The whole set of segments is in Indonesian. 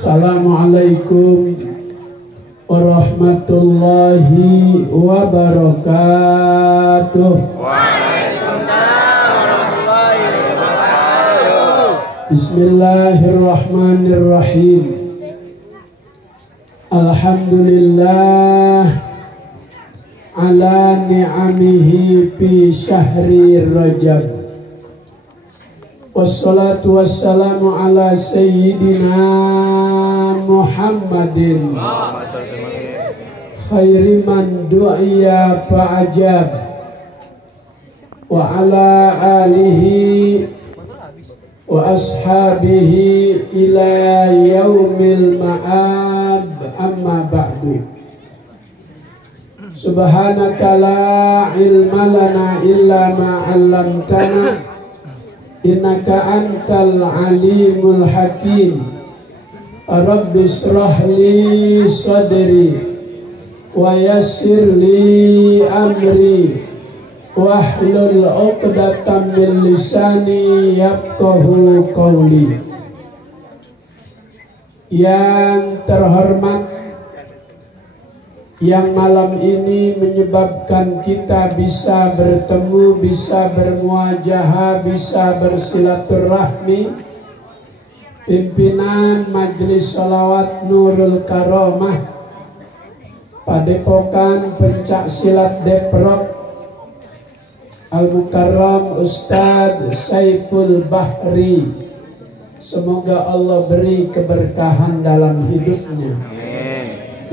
Assalamualaikum warahmatullahi wabarakatuh. Waalaikumsalam warahmatullahi wabarakatuh. Bismillahirrahmanirrahim. Alhamdulillah ala ni'amihi fi syahri Rajab. Wassalatu wassalamu ala sayyidina Muhammadin khairi man du'iya fa'ajab wa ala alihi wa ashabihi ila yaumil ma'ab, amma ba'du. Subhanaka la ilma lana illa ma 'allamtana innaka antal alimul hakim. Rabbi shrah li sadri wa yassir li amri wahlul 'uqdatam min lisani yafqahu qawli. Yang terhormat, yang malam ini menyebabkan kita bisa bertemu, bisa bermuajahah, bisa bersilaturahmi, pimpinan Majelis Sholawat Nurul Karomah Padepokan Pencak Silat Deprok Al-Mukarram Ustadz Saiful Bahri. Semoga Allah beri keberkahan dalam hidupnya,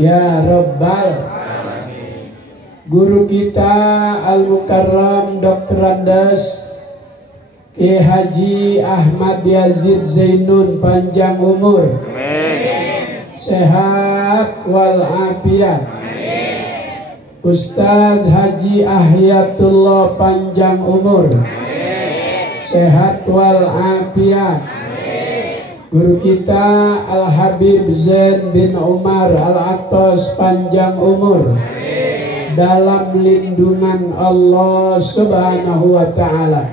ya Rabbal Alamin. Guru kita Al-Mukarram Dr. Andes Ki Haji Ahmad Yazid Zainun, panjang umur, sehat walafiat. Ustadz Haji Ahyatullah, panjang umur, sehat walafiat. Guru kita Al-Habib Zain bin Umar Al-Attas, panjang umur dalam lindungan Allah Subhanahu wa ta'ala,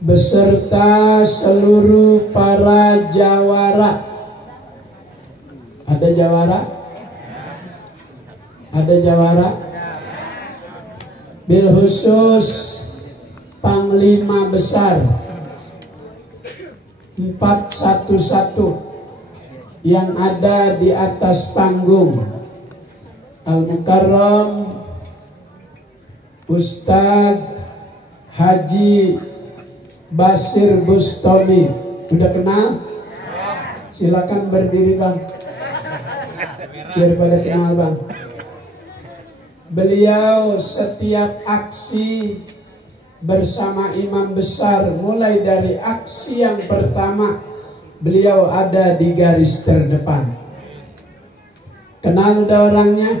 beserta seluruh para jawara. Ada jawara? Ada jawara? Bil khusus Panglima Besar 411 yang ada di atas panggung, Al-Mukarram Ustadz Haji Basir Bustami. Udah kenal? Silakan berdiri bang, daripada kenal bang. Beliau setiap aksi bersama imam besar, mulai dari aksi yang pertama beliau ada di garis terdepan. Kenal udah orangnya?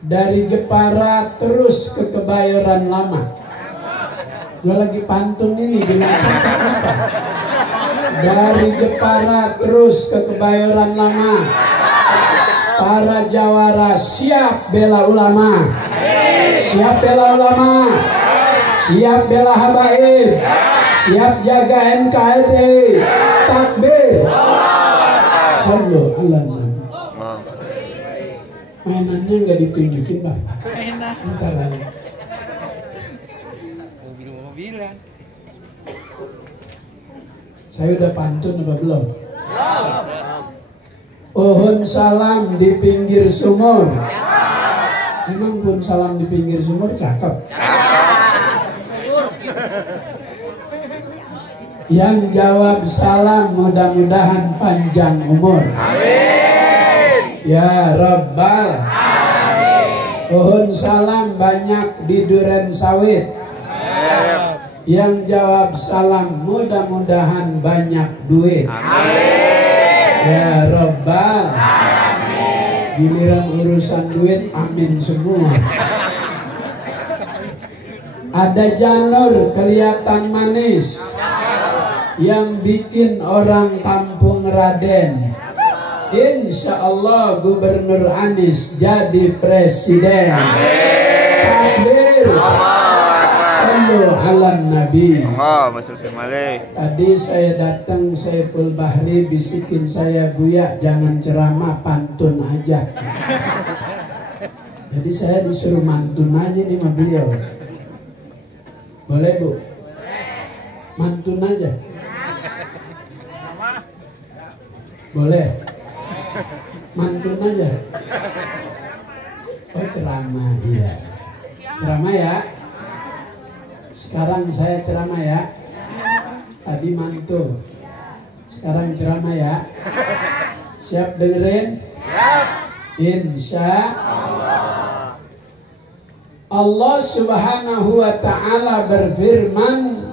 Dari Jepara terus ke Kebayoran Lama. Gue lagi pantun ini, bilang apa? Dari Jepara terus ke Kebayoran Lama. Para jawara siap bela ulama, siap bela ulama, siap bela habaib, siap jaga NKRI. Takbir. Sallu ala nabi. Mainannya nggak ditunjukin bang, ntar aja. Mobil-mobilan. Saya udah pantun apa belum? Pohon salam di pinggir sumur. Emang pun salam di pinggir sumur cakep? Yang jawab salam mudah-mudahan panjang umur. Amin. Ya Rabbal Alamin. Pohon salam banyak di duren sawit. Amin. Yang jawab salam mudah-mudahan banyak duit. Amin. Ya Rabbal Alamin. Giliran urusan duit amin semua. Ada janur kelihatan manis yang bikin orang kampung Raden. Insya Allah Gubernur Anies jadi presiden. Takbir. Sallu ala nabi. Tadi saya datang, Saiful Bahri bisikin saya, Buya jangan ceramah, pantun aja. Jadi saya disuruh mantun aja nih sama beliau. Boleh Bu? Mantun aja. Boleh? Mantun aja. Oh ceramah, iya. Ceramah ya. Sekarang saya ceramah ya. Tadi mantun. Sekarang ceramah ya. Siap dengerin? Siap. Insya Allah. Allah Subhanahu wa ta'ala berfirman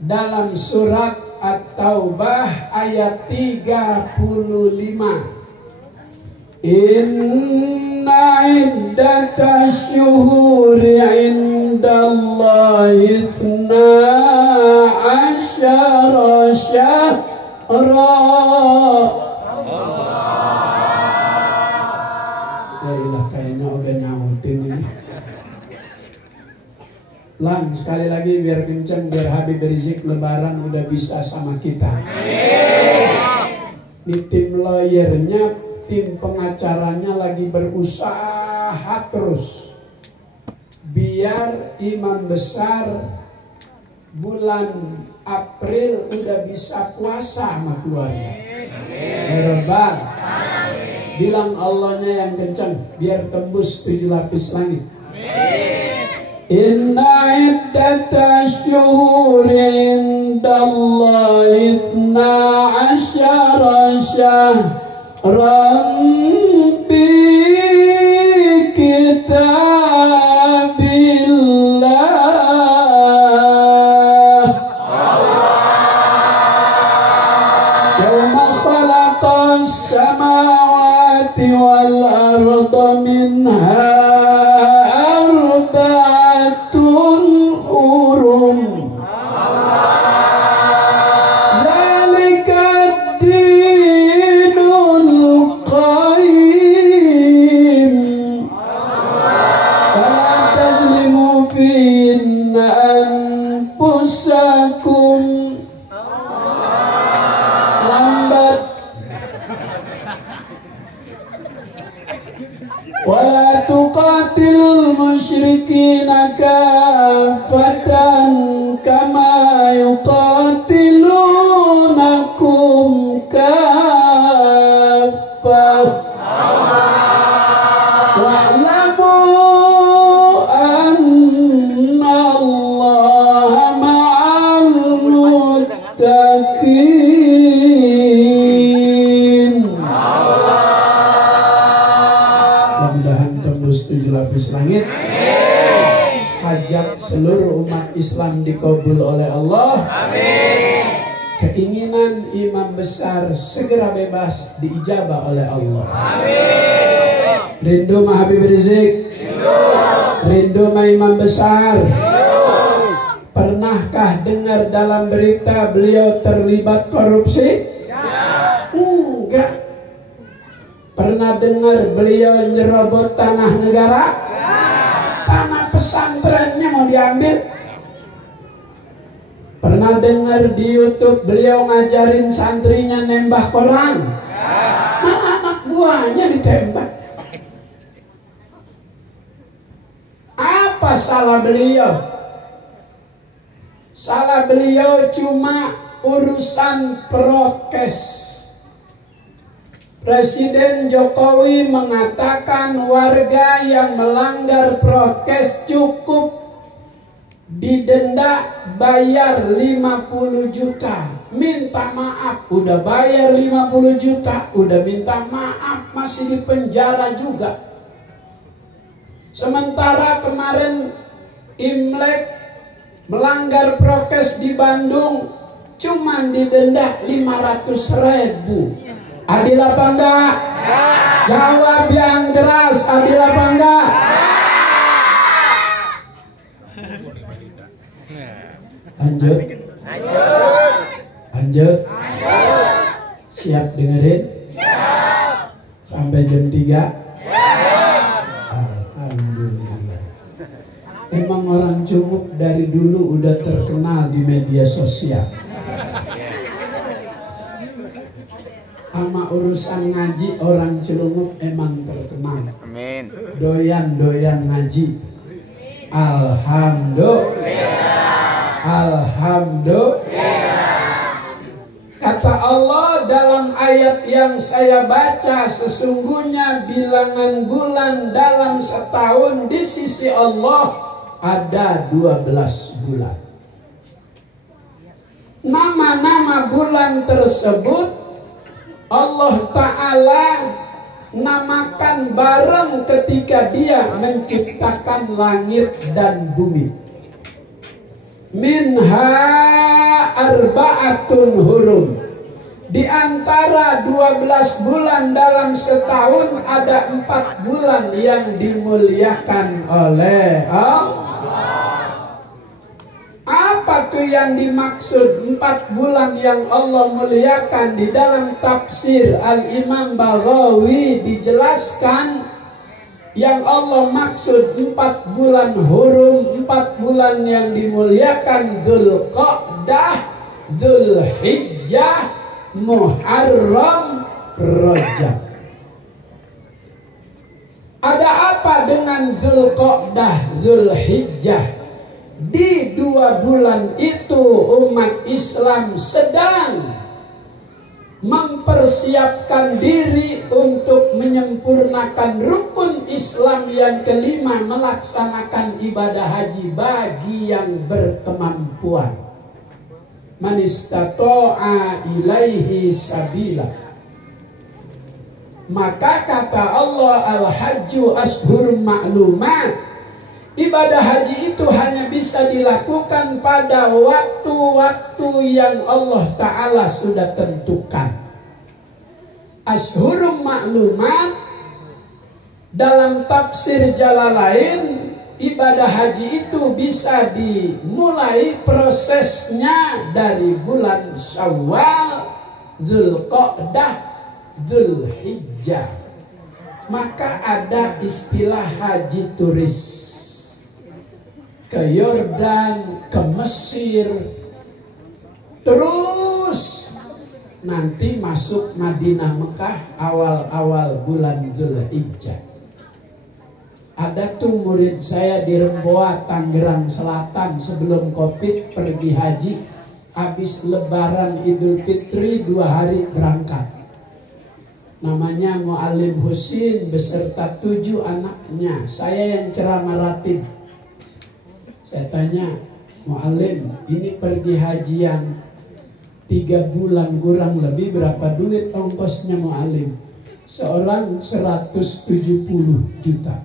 dalam surat At-Taubah ayat 35. Inna iddatash syuhuri indallahi ithna asyara syahra. Yaelah kayaknya udah nyautin ini. Lang sekali lagi biar kenceng, biar Habib Rizik lebaran udah bisa sama kita. Ini tim lawyernya, tim pengacaranya lagi berusaha terus biar imam besar bulan April udah bisa puasa sama keluarga. Hebat. Bilang Allahnya yang kencang biar tembus 7 lapis langit. Inna iddatash syuhuri indallahi ithna asyara syahran bi kitabillah yawma khalaqas samawati wal arda minha wala tuqatilul musyrikina kafatan kama yuqatilunakum kafat wa'lamu anna Allaha ma'al muttaqin. Mudah-mudahan tembus 7 lapis langit. Hajat seluruh umat Islam dikabul oleh Allah. Amin. Keinginan imam besar segera bebas diijabah oleh Allah. Amin. Rindu ma Habib Rizik? Rindu ma imam besar? Pernahkah dengar dalam berita beliau terlibat korupsi? Enggak. Pernah dengar beliau nyerobot tanah negara? Tanah pesantrennya mau diambil? Pernah dengar di YouTube beliau ngajarin santrinya nembak Quran? Mana anak buahnya ditembak? Apa salah beliau? Salah beliau cuma urusan prokes. Presiden Jokowi mengatakan warga yang melanggar prokes cukup didenda bayar 50 juta. Minta maaf, udah bayar 50 juta, udah minta maaf, masih di penjara juga. Sementara kemarin Imlek melanggar prokes di Bandung cuman didenda 500.000. Adil apa enggak? Jawab yang keras, adil apa enggak? Lanjut. Lanjut. Siap dengerin? Sampai jam 3? Alhamdulillah. Emang orang Cunguk dari dulu udah terkenal di media sosial. Sama urusan ngaji orang Cilunguk emang terkenal. Amin. Doyan-doyan ngaji. Alhamdulillah. Alhamdulillah. Kata Allah dalam ayat yang saya baca, sesungguhnya bilangan bulan dalam setahun di sisi Allah ada 12 bulan. Nama-nama bulan tersebut Allah Ta'ala namakan bareng ketika Dia menciptakan langit dan bumi. Minha arba'atun hurum. Di antara 12 bulan dalam setahun ada 4 bulan yang dimuliakan oleh Allah. Apa tuh yang dimaksud 4 bulan yang Allah muliakan? Di dalam tafsir Al-Imam Baghawi dijelaskan yang Allah maksud 4 bulan hurum, 4 bulan yang dimuliakan: Dzulqa'dah, Dzulhijjah, Muharram, Rajab. Ada apa dengan Dzulqa'dah, Dzulhijjah? Di 2 bulan itu umat Islam sedang mempersiapkan diri untuk menyempurnakan rukun Islam yang kelima, melaksanakan ibadah haji bagi yang berkemampuan. Man istata'a ilaihi sabila. Maka kata Allah, al-hajju ashhurun ma'lumat. Ibadah haji itu hanya bisa dilakukan pada waktu-waktu yang Allah Ta'ala sudah tentukan. Ashhurum ma'lumat, dalam tafsir Jalalain, ibadah haji itu bisa dimulai prosesnya dari bulan Syawal, Dzulqa'dah, Dzulhijjah. Maka ada istilah haji turis. Ke Yordan, ke Mesir, terus nanti masuk Madinah Mekah awal-awal bulan Dzulhijjah. Ada tuh murid saya di Remboa, Tangerang Selatan, sebelum Covid pergi haji, habis Lebaran Idul Fitri 2 hari berangkat. Namanya Mu'alim Husin beserta 7 anaknya. Saya yang ceramah ratib. Saya tanya, Mu'alim, ini pergi hajian 3 bulan kurang lebih, berapa duit ongkosnya Mu'alim? Seorang 170 juta.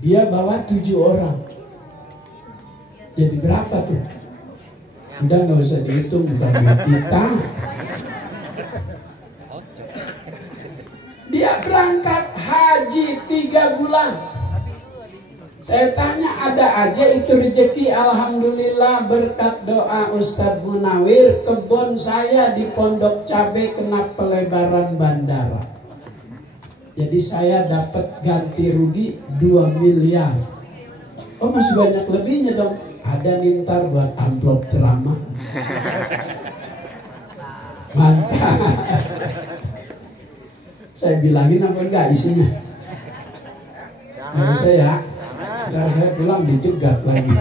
Dia bawa 7 orang. Jadi berapa tuh? Udah gak usah dihitung, bukan duit kita. Dia berangkat haji 3 bulan. Saya tanya, ada aja itu rezeki. Alhamdulillah berkat doa Ustadz Munawir, kebun saya di Pondok Cabe kena pelebaran bandara. Jadi saya dapat ganti rugi 2 miliar. Oh, masih banyak lebihnya dong. Ada nih ntar buat amplop ceramah. Mantap. Saya bilangin apa enggak isinya? Nggak usah ya. Kalau saya pulang dicegat lagi.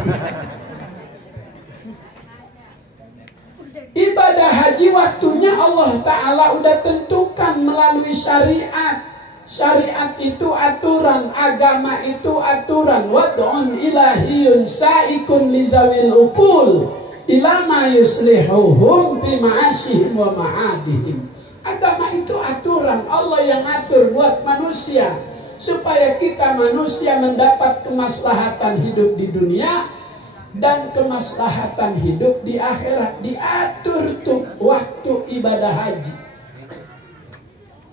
Ibadah haji waktunya Allah Ta'ala udah tentukan melalui syariat. Syariat itu aturan, agama itu aturan. Wad'un ilahiyun sa'ikun lizawil ukul ilama yuslihuhum bima'asyihim wa ma'adihim. Agama itu aturan, Allah yang atur buat manusia, supaya kita manusia mendapat kemaslahatan hidup di dunia dan kemaslahatan hidup di akhirat. Diatur tuh waktu ibadah haji.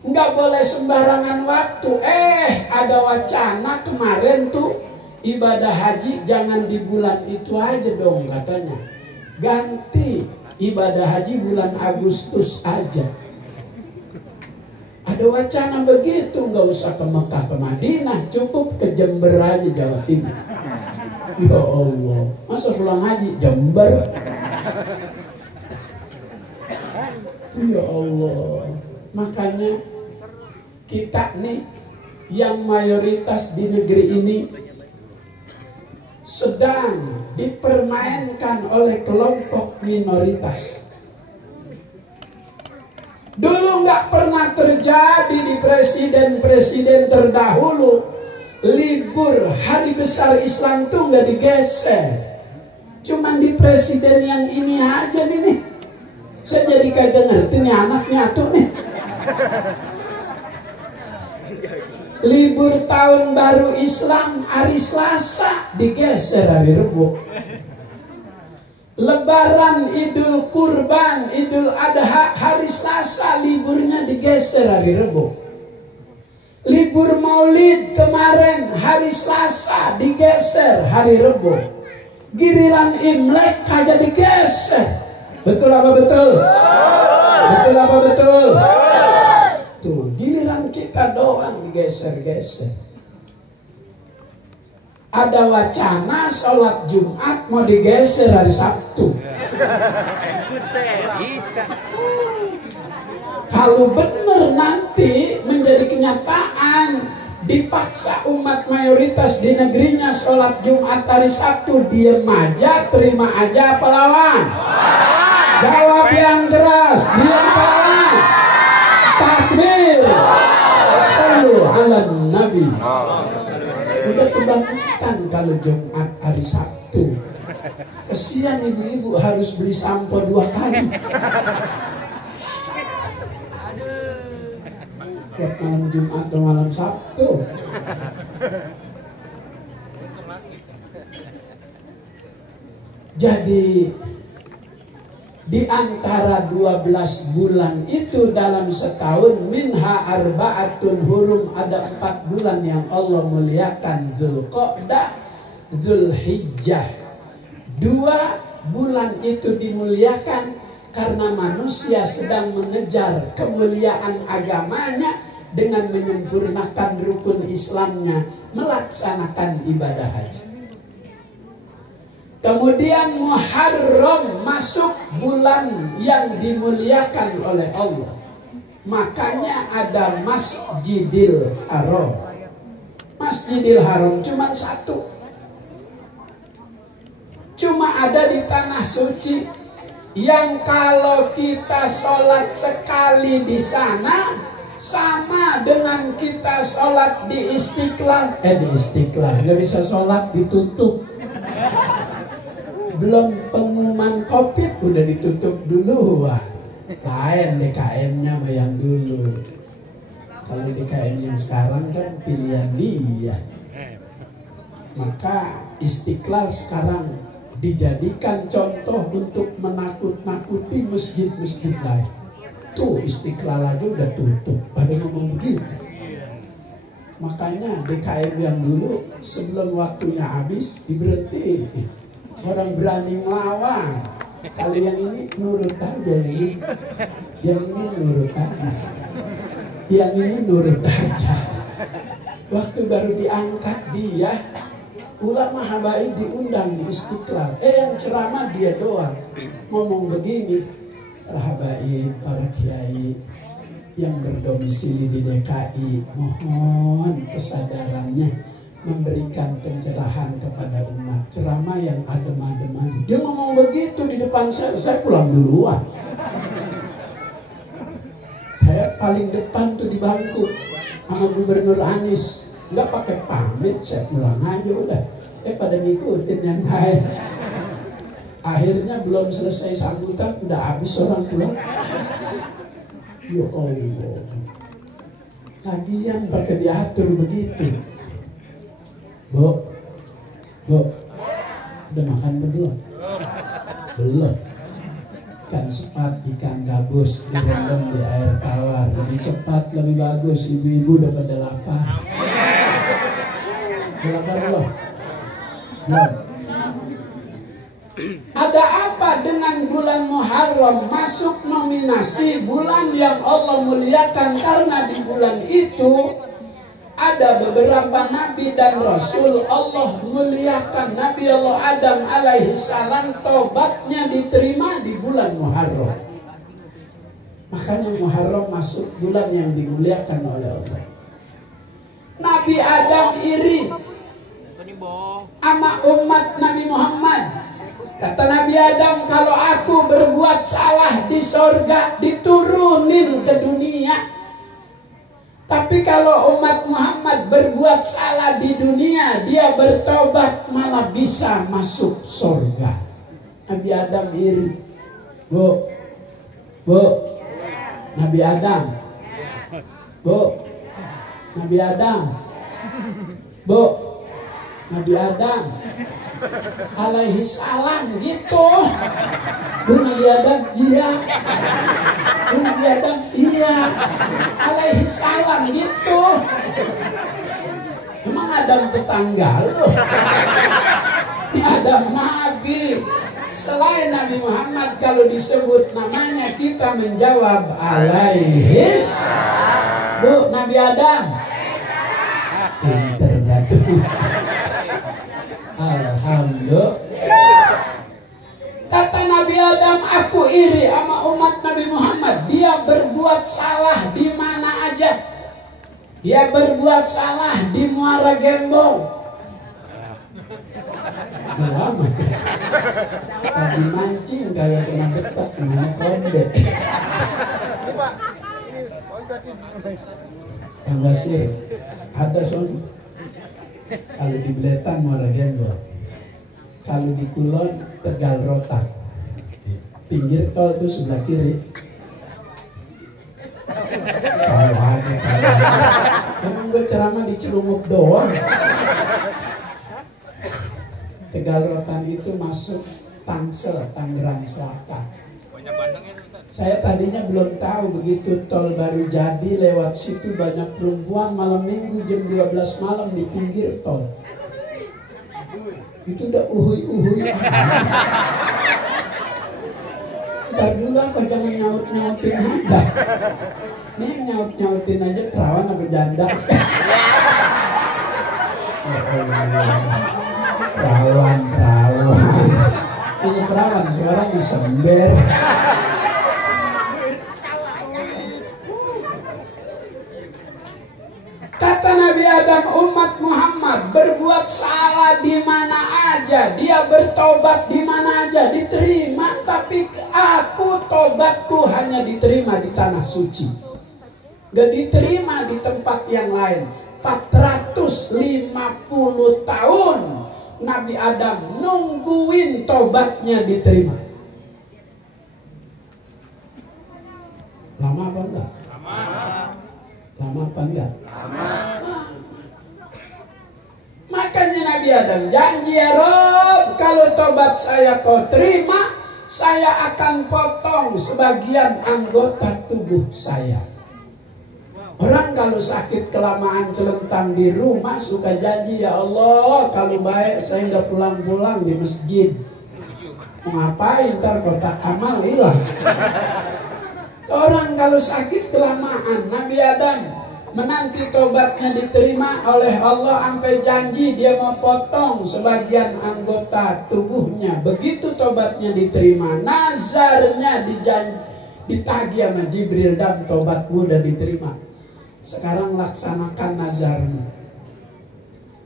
Nggak boleh sembarangan waktu. Ada wacana kemarin tuh ibadah haji jangan di bulan itu aja dong katanya. Ganti ibadah haji bulan Agustus aja. Ada wacana begitu, nggak usah ke Mekah ke Madinah, cukup ke Jember aja Jawa Timur. Ya Allah, masa pulang haji Jember? Ya Allah, makanya kita nih yang mayoritas di negeri ini sedang dipermainkan oleh kelompok minoritas. Dulu nggak pernah terjadi di presiden-presiden terdahulu libur hari besar Islam tuh nggak digeser. Cuman di presiden yang ini aja nih. Saya jadi kagak ngerti nih anaknya tuh nih. Libur tahun baru Islam hari Selasa digeser hari Rebo. Lebaran Idul Kurban, Idul Adha hari Selasa liburnya digeser hari Rebo. Libur Maulid kemarin hari Selasa digeser hari Rebo. Giliran Imlek kagak digeser. Betul apa betul? Betul apa betul? Tuh, giliran kita doang digeser-geser. Ada wacana sholat Jumat mau digeser hari Sabtu. Kalau benar nanti menjadi kenyataan, dipaksa umat mayoritas di negerinya sholat Jumat hari Sabtu, diem aja, terima aja apa lawan? Jawab yang keras, diem apa lawan? Takbir, sallu ala Nabi. Udah kebangetan kalau Jumat hari Sabtu. Kesian ibu-ibu harus beli sampo 2 kali. Tiap malam Jumat dan malam Sabtu. Jadi di antara 12 bulan itu dalam setahun, minha arba'atun hurum, ada 4 bulan yang Allah muliakan, Dzulqa'dah, Dzulhijjah. 2 bulan itu dimuliakan karena manusia sedang mengejar kemuliaan agamanya dengan menyempurnakan rukun Islamnya, melaksanakan ibadah haji. Kemudian Muharram masuk bulan yang dimuliakan oleh Allah. Makanya ada Masjidil Haram. Masjidil Haram cuma 1. Cuma ada di tanah suci, yang kalau kita sholat sekali di sana sama dengan kita sholat di Istiqlal. Di Istiqlal nggak bisa sholat, ditutup. Belum pengumuman COVID udah ditutup duluan. Lain DKM-nya sama yang dulu. Kalau DKM yang sekarang kan pilihan dia. Maka Istiqlal sekarang dijadikan contoh untuk menakut-nakuti masjid-masjid lain. Tuh Istiqlal aja udah tutup, pada ngomong begitu. Makanya DKM yang dulu sebelum waktunya habis diberhentiin. Orang berani ngelawan. Kalau yang ini nurut aja, yang ini nurut aja, yang ini nurut aja. Waktu baru diangkat dia, ulama habaib diundang di Istiqlal. Yang ceramah dia doang. Ngomong begini, para habaib, para kiai yang berdomisili di DKI, mohon kesadarannya memberikan pencerahan kepada umat. Ceramah yang adem-adem aja. Dia ngomong begitu di depan saya pulang duluan. Saya paling depan tuh di bangku sama Gubernur Anies. Nggak pakai pamit, saya pulang aja udah. Pada ngikutin yang lain. Akhirnya belum selesai sambutan udah habis orang pulang. Ya Allah. Lagian pakai diatur begitu. Bu, udah makan belum? Belum. Ikan sepat, ikan gabus direndam di air tawar, lebih cepat, lebih bagus. Ibu-ibu udah pada lapar. Udah lapar belum? Belum. Ada apa dengan bulan Muharram masuk nominasi bulan yang Allah muliakan? Karena di bulan itu ada beberapa nabi dan rasul Allah muliakan. Nabi Allah Adam alaihi salam tobatnya diterima di bulan Muharram. Makanya Muharram masuk bulan yang dimuliakan oleh Allah. Nabi Adam iri sama umat Nabi Muhammad. Kata Nabi Adam, kalau aku berbuat salah di sorga, diturunin ke dunia. Tapi kalau umat Muhammad berbuat salah di dunia, dia bertobat malah bisa masuk sorga. Nabi Adam iri. Bu, Nabi Adam. Bu, Nabi Adam. Bu, Nabi Adam alaihi salam gitu. Bu, Nabi Adam iya. Bu, Nabi Adam iya alaihi salam gitu. Emang Adam tetangga lo? Adam Nabi. Selain Nabi Muhammad, kalau disebut namanya kita menjawab alaihis. Bu, Nabi Adam. Pinter dah tuh. Alhamdulillah. Kata Nabi Adam, aku iri sama umat Nabi Muhammad. Dia berbuat salah di mana aja. Dia berbuat salah di Muara Gembong. Lama tuh. Tadi mancing kayak kena betak, kemana konde. Yang Basir, ada soalnya. Kalau di Bletan Muara Gembong, kalau di Kulon Tegal Rotan, pinggir tol itu sebelah kiri. Kalau ada, emang gue ceramah di Cilunguk doang. Tegal Rotan itu masuk Tangsel, Tangerang Selatan. Saya tadinya belum tahu, begitu tol baru jadi lewat situ banyak perempuan malam minggu jam 12 malam di pinggir tol. Itu udah uhuy-uhuy. Ntar dulu apa, jangan nyaut-nyautin aja. Ini yang nyaut-nyautin aja perawan apa janda. Perawan. Bisa perawan, suaranya sember. Kata Nabi Adam, umat Muhammad berbuat salah di mana aja, dia bertobat di mana aja diterima. Tapi aku tobatku hanya diterima di tanah suci, gak diterima di tempat yang lain. 450 tahun Nabi Adam nungguin tobatnya diterima. Lama apa enggak? Lama apa enggak? Makanya Nabi Adam janji, ya Rob, kalau tobat saya kau terima, saya akan potong sebagian anggota tubuh saya. Orang kalau sakit kelamaan celentang di rumah suka janji, ya Allah, kalau baik saya nggak pulang-pulang di masjid. Mau ngapain, ntar kotak amal hilang. Orang kalau sakit kelamaan, Nabi Adam menanti tobatnya diterima oleh Allah sampai janji dia mau potong sebagian anggota tubuhnya. Begitu tobatnya diterima, nazarnya ditagih sama Jibril, dan tobatmu udah diterima. Sekarang laksanakan nazarmu.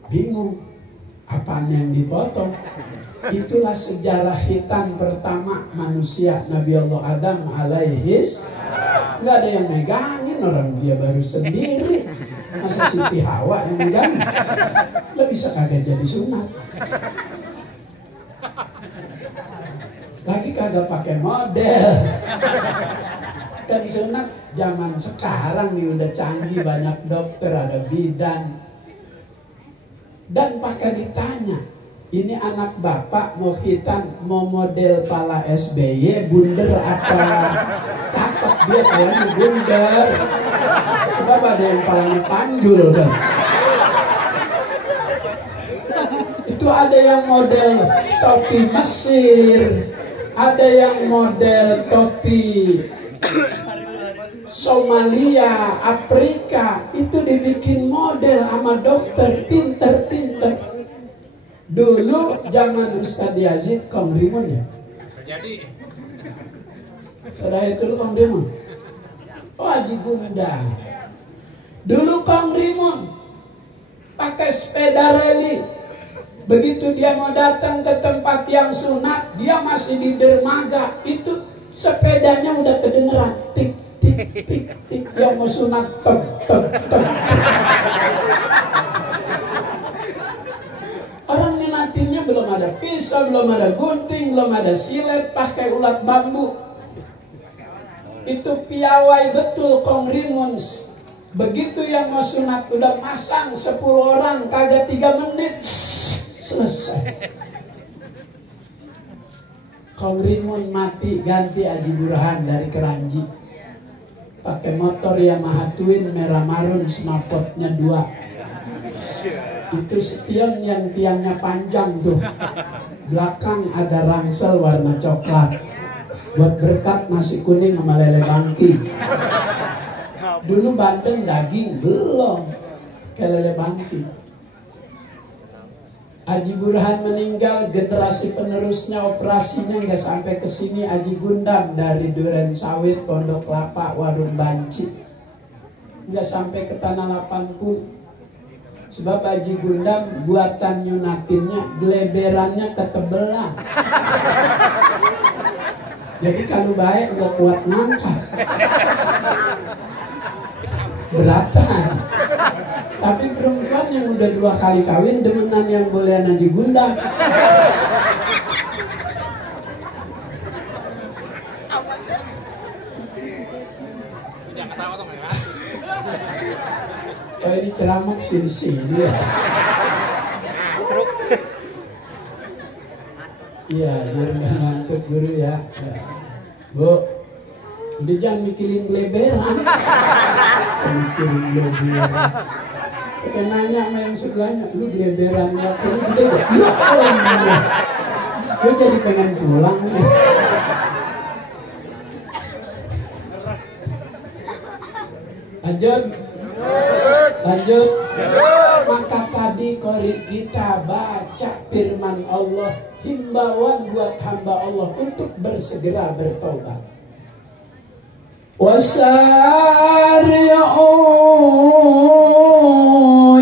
Bingung apaan yang dipotong? Itulah sejarah hitam pertama manusia, Nabi Allah Adam alaihis. Nggak ada yang megangin, orang dia baru sendiri. Masa Siti Hawa yang megangin? Lo bisa kagak jadi sunat. Lagi kagak pakai model. Kan sunat zaman sekarang nih udah canggih, banyak dokter, ada bidan. Dan pakai ditanya, ini anak bapak mau hitam, mau model pala SBY, bunder apa cakep? Dia palanya bunder. Sebab ada yang palanya panjul kan. Itu ada yang model topi Mesir, ada yang model topi Somalia, Afrika, itu dibikin model sama dokter pinter-pinter. Dulu zaman Ustadz Yazid Kong Rimun ya. Terjadi. Saudara itu dulu Kong Rimun. Oh, Haji Gundam. Dulu Kong Rimun pakai sepeda rally. Begitu dia mau datang ke tempat yang sunat, dia masih di dermaga. Itu sepedanya udah kedengeran. Tik, tik, tik, tik. Dia mau sunat. Tek, tek, tek. Orang ninatinya belum ada pisau, belum ada gunting, belum ada silet, pakai ulat bambu. Itu piawai betul Kong Rimun. Begitu yang mau sunat udah masang 10 orang, kagak 3 menit selesai. Kong Rimun mati, ganti Haji Burhan dari Keranji. Pakai motor Yamaha Twin merah marun, snapotnya 2. Itu spion yang tiangnya panjang tuh. Belakang ada rangsel warna coklat. Buat berkat nasi kuning sama lele bangki. Dulu bandeng daging belum, kayak lele bangki. Haji Burhan meninggal, generasi penerusnya operasinya nggak sampai ke sini. Haji Gundam dari Duren Sawit, Pondok Kelapa, Warung Banci, nggak sampai ke Tanah 80. Sebab Haji Gundam buatan nyunatinnya geleberannya ketebelan. Jadi kalau baik nggak kuat ngangkat, beratan. Tapi perempuan yang udah 2 kali kawin demenan yang bolehan Haji Gundam. Jangan ketawa dong ya. Oh, ini ceramah sini-sini ya. Seruk. Iya, biar nggak ngantuk guru ya. Bu, udah jangan mikirin geleberan. Mikirin geleberan. Oke, nanya sama yang sebelahnya, lu geleberan nggak? Lu gede gak? Ya Allah. Gue jadi pengen pulang nih. Lanjut. Maka tadi kori kita baca firman Allah, himbauan buat hamba Allah untuk bersegera bertobat. Wasari'u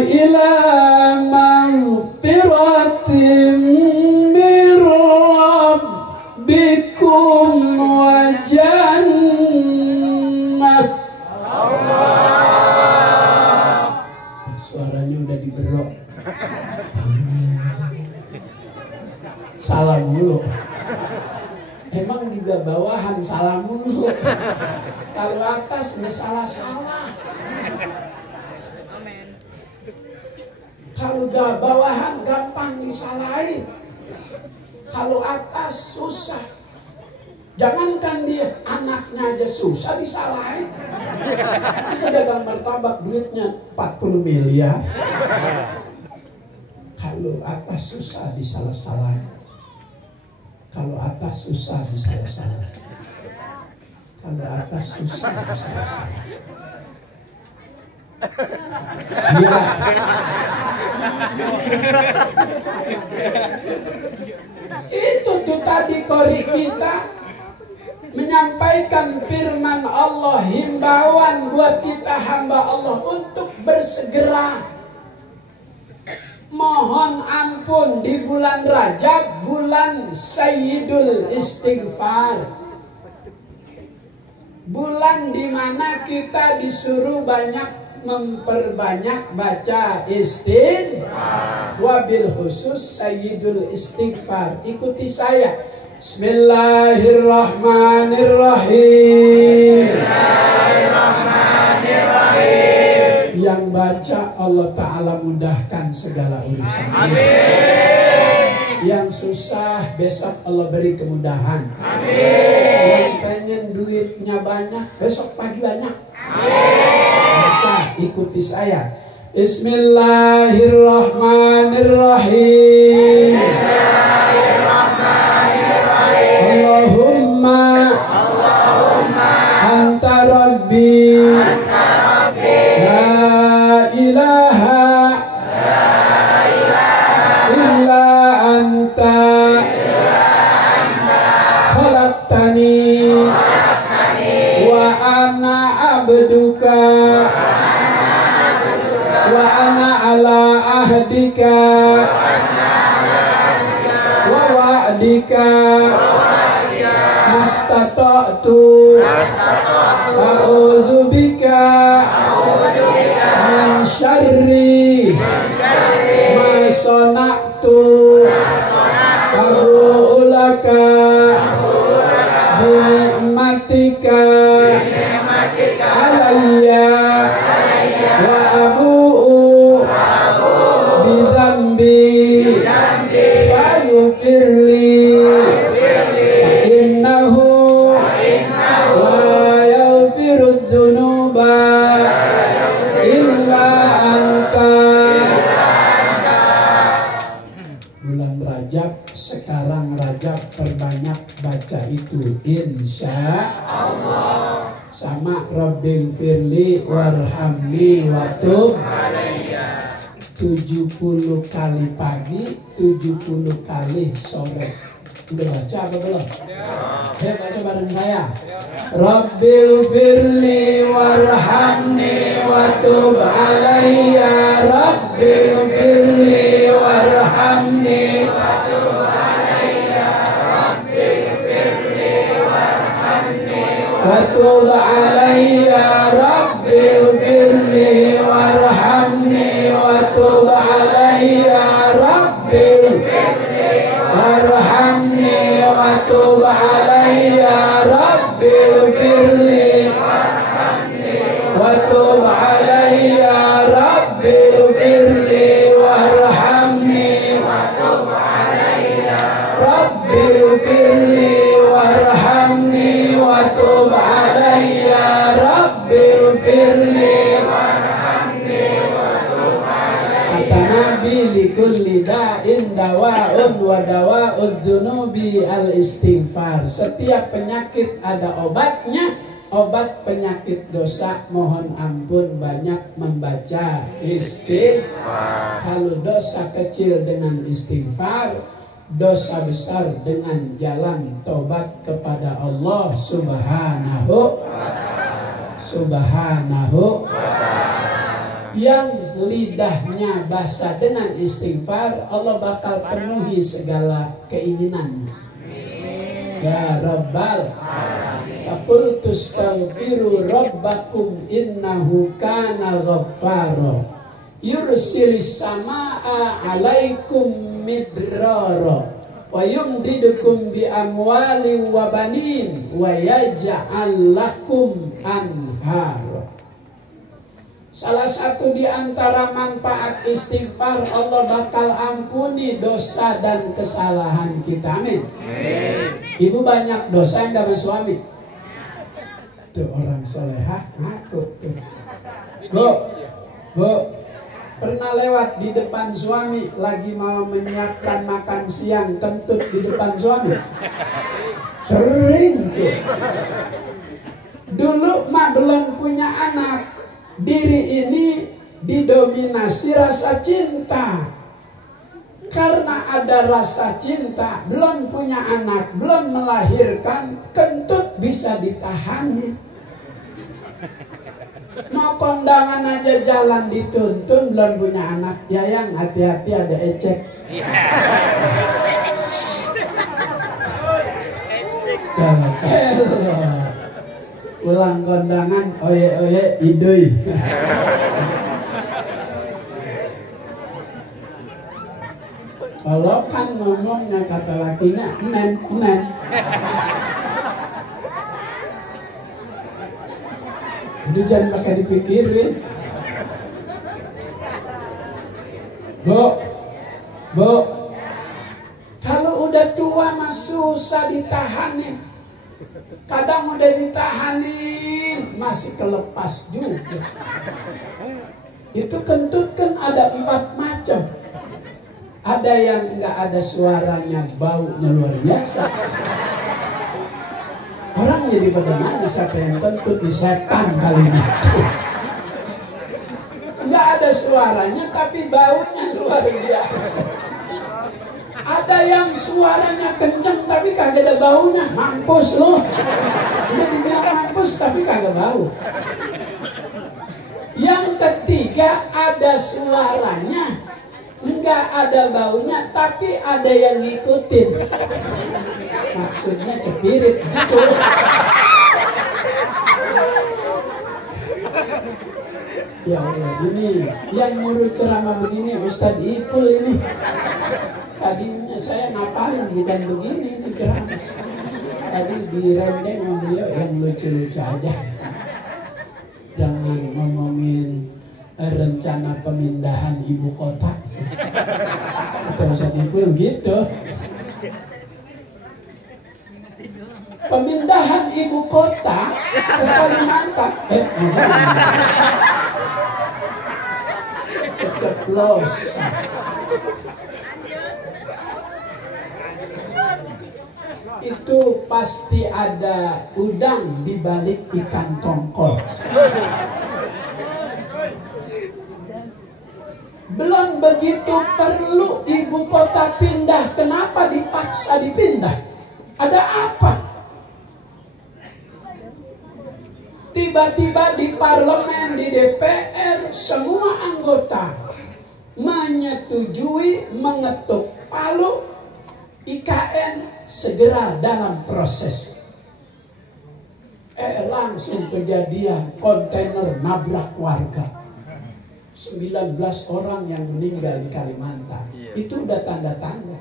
ila maghfiratin min rabbikum wa jannah. Suaranya udah diberok. Salam mulu. Emang juga bawahan salam mulu. Kalau atas nggak salah-salah. Kalau gak bawahan gampang disalahin. Kalau atas susah. Jangankan dia, anaknya aja susah disalahin. Bisa dagang martabak duitnya 40 miliar. Kalau atas susah disalah-salahin. Kalau atas susah disalah-salahin. Kalau atas susah disalah-salahin. Iya. Itu tuh tadi kori kita menyampaikan firman Allah, himbauan buat kita hamba Allah untuk bersegera mohon ampun di bulan Rajab, bulan Sayyidul Istighfar. Bulan dimana kita disuruh banyak memperbanyak baca istighfar, wabil khusus Sayyidul Istighfar. Ikuti saya. Bismillahirrahmanirrahim. Bismillahirrahmanirrahim. Yang baca Allah Ta'ala mudahkan segala urusan. Amin. Yang susah besok Allah beri kemudahan. Amin. Yang pengen duitnya banyak besok pagi banyak. Amin. Baca, ikuti saya. Bismillahirrahmanirrahim. Allahumma anta rabbi La ilaha illa anta khalaqtani wa ana abduka wa ana ala ahdika wa wa'dika mastata'tu a'udzubika min syarri ma sana'tu abu'ulaka bi ni'matika alayya wa abu'u bi dzambi faghfirli innahu la yaghfiru dzunuba illa anta. Bulan Rajab, sekarang Rajab perbanyak baca itu insya Allah. Sama Rabbil firli warhamni watub 70 kali pagi, 70 kali sore. Udah baca apa belum? Ya, baca bareng saya. Rabbil firli warhamni watub alayya. Rabbil firli warhamni watub alayya. Rabbil firli warhamni watub alayya. Rabbil firli warhamni watub alayya. Rabbil warhamni watub alayya. Rabbil firli watub alayya. Rabbil firli warhamni watub alayya. Rabbil firli warhamni watub alayya. Rabbil firli warhamni watub alayya. Kata Nabi, likulli da'in dawa'un wa dawa'ud dzunubi al-istighfar. Setiap penyakit ada obatnya. Obat penyakit dosa mohon ampun banyak membaca istighfar. Kalau dosa kecil dengan istighfar, dosa besar dengan jalan tobat kepada Allah subhanahu wa ta'ala. Yang lidahnya basah dengan istighfar, Allah bakal penuhi segala keinginannya. Ya Rabbal Qul tastaghfiru rabbakum innahu kana ghaffara yursilis samaa alaikum midrara wa yumdidukum bi amwalin wa banin wa yaj'al lakum anhara. Salah satu di antara manfaat istighfar, Allah bakal ampuni dosa dan kesalahan kita. Amin. Ibu banyak dosa yang sama suami. Tuh orang solehah ngaku tuh. Bu, pernah lewat di depan suami lagi mau menyiapkan makan siang, kentut di depan suami? Sering tuh. Dulu mah belum punya anak, diri ini didominasi rasa cinta. Karena ada rasa cinta, belum punya anak, belum melahirkan, kentut bisa ditahani. Mau kondangan aja jalan dituntun, belum punya anak. Ya yang hati-hati ada ecek. Ulang kondangan, oye idui. Kalau kan ngomongnya kata lakinya nen. Itu jangan pakai dipikirin. Bu, kalau udah tua mah susah ditahanin. Kadang udah ditahanin masih kelepas juga. Itu kentut kan ada 4 macam. Ada yang nggak ada suaranya, baunya luar biasa. Orang jadi pada nanya siapa yang kentut di setan kali ini. Nggak ada suaranya tapi baunya luar biasa. Ada yang suaranya kenceng tapi kagak ada baunya, mampus loh. Udah dibilang mampus tapi kagak bau. Yang ketiga ada suaranya, nggak ada baunya tapi ada yang ngikutin. Maksudnya cepirit gitu. Ya Allah, ini yang nyuruh ceramah begini Ustadz Ipul ini. Tadinya saya ngapalin bukan begini ini ceramah. Tadi direndeng sama beliau yang lucu-lucu aja. Jangan ngomongin rencana pemindahan ibu kota. Kata Ustadz Ipul gitu. Pemindahan ibu kota ke Kalimantan. Keceplosan. Itu pasti ada udang di balik ikan tongkol. Belum begitu perlu ibu kota pindah, kenapa dipaksa dipindah? Ada apa? Tiba-tiba di parlemen, di DPR, semua anggota menyetujui mengetuk palu IKN segera dalam proses. Langsung kejadian kontainer nabrak warga. 19 orang yang meninggal di Kalimantan. Itu udah tanda-tanda.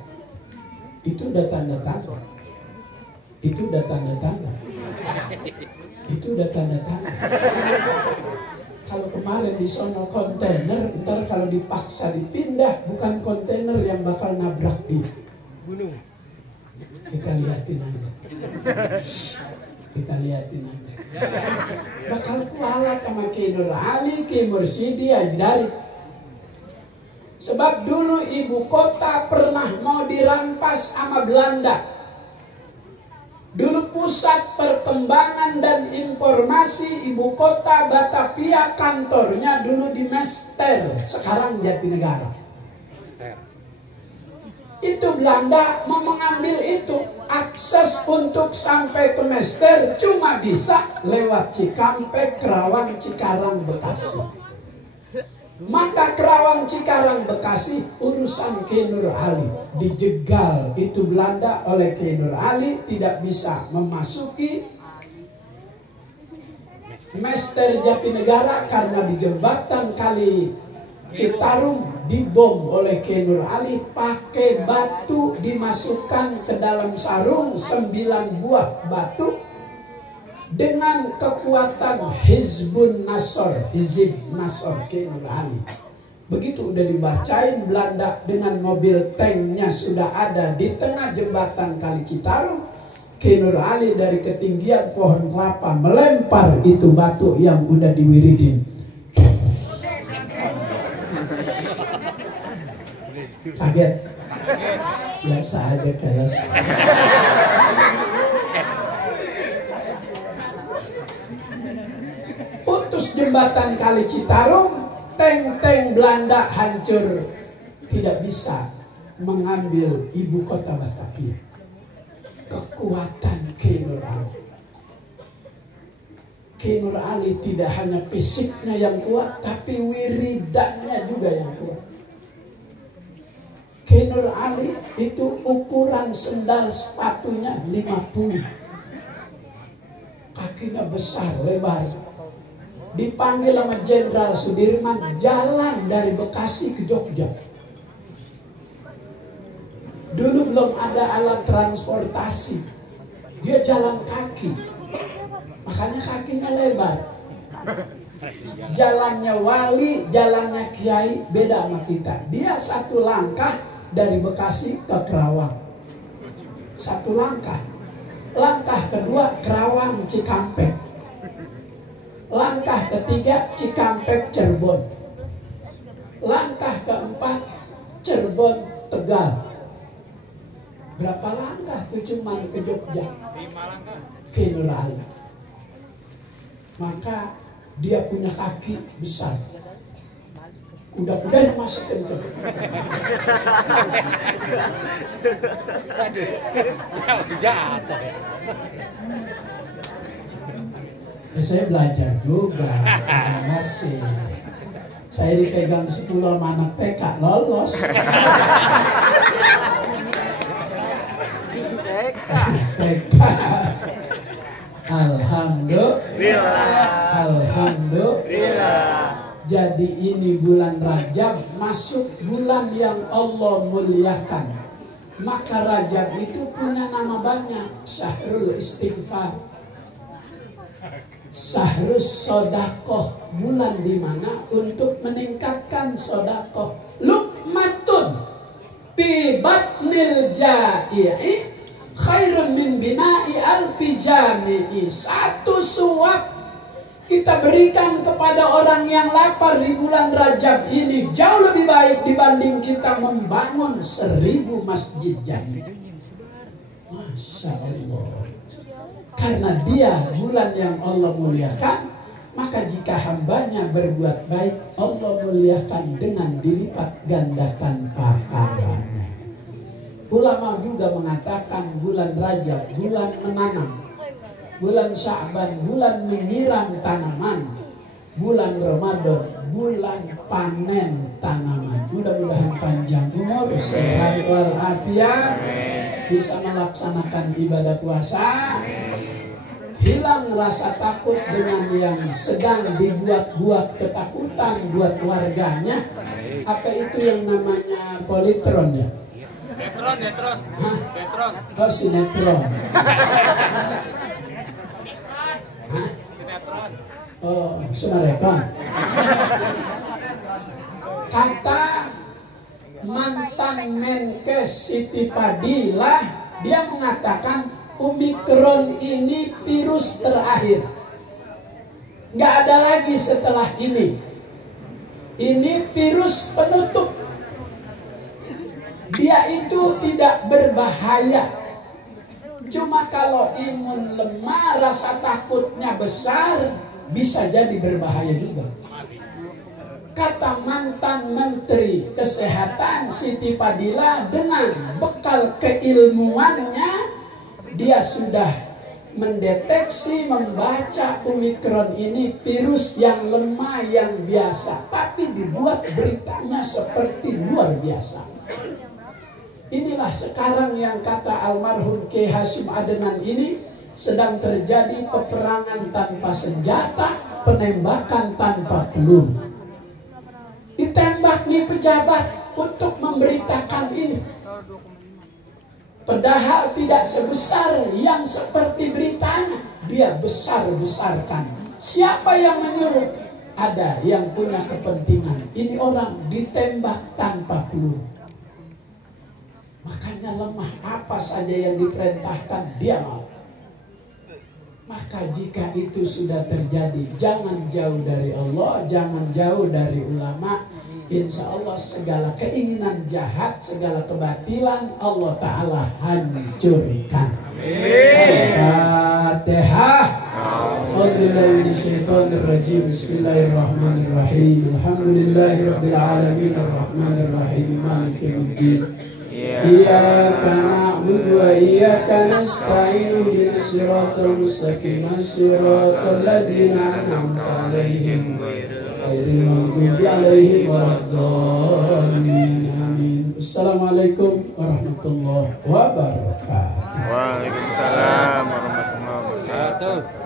Itu udah tanda-tanda. Itu udah tanda-tanda. Itu udah tanda-tanda. Kalau kemarin di sono kontainer, ntar kalau dipaksa dipindah, bukan kontainer yang bakal nabrak di gunung. Kita liatin aja. Kita liatin aja. Bakal kualat sama Ki Nur Ali, Ki Mursidi, Ajdari. Sebab dulu ibu kota pernah mau dirampas sama Belanda. Dulu pusat perkembangan dan informasi ibu kota Batavia, kantornya dulu di Mester, sekarang Jatinegara. Itu Belanda mau mengambil itu, akses untuk sampai ke Mester cuma bisa lewat Cikampek, Kerawang, Cikarang, Bekasi. Maka Kerawang, Cikarang, Bekasi urusan Ki Nur Ali dijegal itu Belanda oleh Ki Nur Ali, tidak bisa memasuki Mester Jatinegara karena di jembatan Kali Citarum dibom oleh Ki Nur Ali, pakai batu dimasukkan ke dalam sarung, 9 buah batu dengan kekuatan Hizbun Nasr, Hizib Nasr Ki Nur Ali. Begitu udah dibacain, Belanda dengan mobil tanknya sudah ada di tengah jembatan Kali Citarum, Ki Nur Ali dari ketinggian pohon kelapa melempar itu batu yang udah diwiridin. Kaget. Biasa aja kelas. Putus jembatan Kali Citarum, tank-tank Belanda hancur, tidak bisa mengambil ibu kota Batavia. Kekuatan Ki Nur Ali. Ki Nur Ali tidak hanya fisiknya yang kuat, tapi wiridannya juga yang kuat. Ki Nur Ali itu ukuran sendal sepatunya 50. Kakinya besar, lebar. Dipanggil sama Jenderal Sudirman, jalan dari Bekasi ke Jogja. Dulu belum ada alat transportasi. Dia jalan kaki. Makanya kakinya lebar. Jalannya wali, jalannya kiai beda sama kita. Dia satu langkah dari Bekasi ke Kerawang. Satu langkah. Langkah kedua Kerawang Cikampek. Langkah ketiga Cikampek Cirebon. Langkah keempat Cirebon Tegal. Berapa langkah tuh cuman ke Jogja? 5 langkah. ke Nur Ali. Maka dia punya kaki besar. Kuda-kuda yang masih kencang. Saya belajar juga masih. Saya dipegang 10 sama anak TK lolos. TK. Alhamdulillah. Jadi ini bulan Rajab masuk bulan yang Allah muliakan. Maka Rajab itu punya nama banyak. Syahrul Istighfar, Syahrus Sodakoh, bulan dimana untuk meningkatkan sodakoh. Luqmatun fi batnil ja'i'i khairun min bina'i al-pijami'i. Satu suap kita berikan kepada orang yang lapar di bulan Rajab ini jauh lebih baik dibanding kita membangun 1000 masjid jami. Masya Allah. Karena dia bulan yang Allah muliakan, maka jika hambanya berbuat baik, Allah muliakan dengan dilipat gandakan pahalanya. Ulama juga mengatakan bulan Rajab, bulan menanam, bulan Sya'ban, bulan menyiram tanaman, bulan Ramadan, bulan panen tanaman. Mudah-mudahan panjang umur, sehat walafiat, bisa melaksanakan ibadah puasa, hilang rasa takut dengan yang sedang dibuat-buat ketakutan buat warganya. Apa itu yang namanya politron ya? Netron. Hah? Netron. Oh, sinetron. Hah? Sinetron. Oh, Sumarekon. Kata mantan Menkes Siti Fadilah, dia mengatakan Omikron ini virus terakhir. Nggak ada lagi setelah ini. Ini virus penutup. Dia itu tidak berbahaya. Cuma kalau imun lemah, rasa takutnya besar, bisa jadi berbahaya juga. Kata mantan Menteri Kesehatan Siti Fadilah, dengan bekal keilmuannya, dia sudah mendeteksi, membaca Omikron ini virus yang lemah, yang biasa, tapi dibuat beritanya seperti luar biasa. Inilah sekarang yang kata almarhum Kiai Hasyim Adnan ini sedang terjadi peperangan tanpa senjata, penembakan tanpa peluru. Ditembak nih pejabat untuk memberitakan ini. Padahal tidak sebesar yang seperti beritanya. Dia besar-besarkan. Siapa yang menyuruh? Ada yang punya kepentingan. Ini orang ditembak tanpa peluru. Makanya lemah, apa saja yang diperintahkan dia mau. Maka jika itu sudah terjadi, jangan jauh dari Allah, jangan jauh dari ulama. Insya Allah segala keinginan jahat, segala kebatilan Allah Ta'ala hancurkan. Al-Fatihah. Bismillahirrahmanirrahim. Alhamdulillahirabbil alamin arrahmanirrahim maliki yaumiddin. Iyyaka na'budu wa iyyaka nasta'in ihdinas siratal mustaqim siratal ladzina an'amta 'alaihim ghairil maghdubi 'alaihim waladdallin. Amin. Assalamualaikum warahmatullahi wabarakatuh. Waalaikumsalam warahmatullahi wabarakatuh.